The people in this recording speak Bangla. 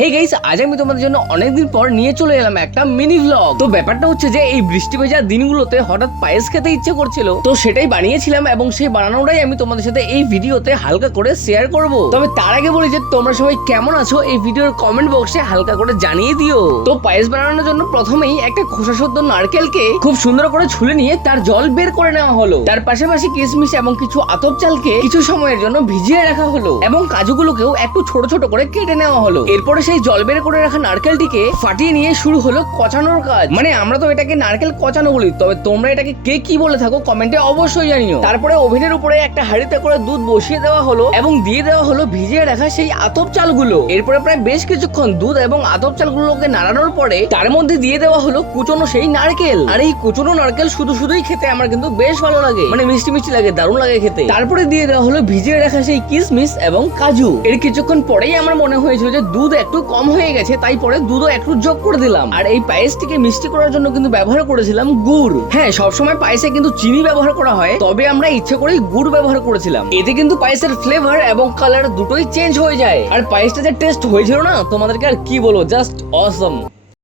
হে গাইস, আজ আমি তোমাদের জন্য অনেকদিন পর নিয়ে চলে এলাম একটা মিনি ভ্লগ। তো ব্যাপারটা হচ্ছে যে এই বৃষ্টি ভেজা দিনগুলোতে হঠাৎ পায়েস খেতে ইচ্ছে করছিল, তো সেটাই বানিয়েছিলাম এবং সেই বানানোটাই আমি তোমাদের সাথে এই ভিডিওতে হালকা করে শেয়ার করব। তবে তার আগে বলি যে তোমরা সবাই কেমন আছো এই ভিডিওর কমেন্ট বক্সে হালকা করে জানিয়ে দিও। তো পায়েস বানানোর জন্য প্রথমেই একটা খোসা সদ্য নারকেলকে খুব সুন্দর করে ছুলে নিয়ে তার জল বের করে নেওয়া হলো। তার পাশাপাশি কিশমিশ এবং কিছু আতপ চালকে কিছু সময়ের জন্য ভিজিয়ে রাখা হলো এবং কাজুগুলোকেও একটু ছোট ছোট করে কেটে নেওয়া হলো। এরপরে সেই জল বের করে রাখা নারকেলটিকে ফাটিয়ে নিয়ে শুরু হলো কচানোর কাজ। মানে আমরা তো এটাকে নারকেল কচানো বলি, তবে তোমরা এটাকে কে কি বলে থাকো কমেন্টে অবশ্যই জানিও। তারপরে ওভেনের উপরে একটা হাঁড়িতে করে দুধ বসিয়ে দেওয়া হলো এবং দিয়ে দেওয়া হলো ভিজিয়ে রাখা সেই আতপ চালগুলো। এরপরে প্রায় বেশ কিছুক্ষণ দুধ এবং আতপ চালগুলোকে নাড়ানোর পরে তার মধ্যে দিয়ে দেওয়া হলো কুচনো সেই নারকেল। আর এই কুচনো নারকেল শুধুই খেতে আমার কিন্তু বেশ ভালো লাগে, মানে মিষ্টি মিষ্টি লাগে, দারুণ লাগে খেতে। তারপরে দিয়ে দেওয়া হলো ভিজিয়ে রাখা সেই কিশমিশ এবং কাজু। এর কিছুক্ষণ পরেই আমার মনে হয়েছিল যে দুধ একটু কম হয়ে গেছে, তাই পরে দুধও একটু যোগ করে দিলাম। আর এই পায়েসটিকে মিষ্টি করার জন্য কিন্তু ব্যবহার করেছিলাম গুড়। হ্যাঁ, সবসময় পায়েসে কিন্তু চিনি ব্যবহার করা হয়, তবে আমরা ইচ্ছে করেই গুড় ব্যবহার করেছিলাম। এতে কিন্তু পায়েসের ফ্লেভার এবং কালার দুটোই চেঞ্জ হয়ে যায়। আর পায়েসটা যে টেস্ট হয়েছিল না, তোমাদেরকে আর কি বলবো, জাস্ট অসম।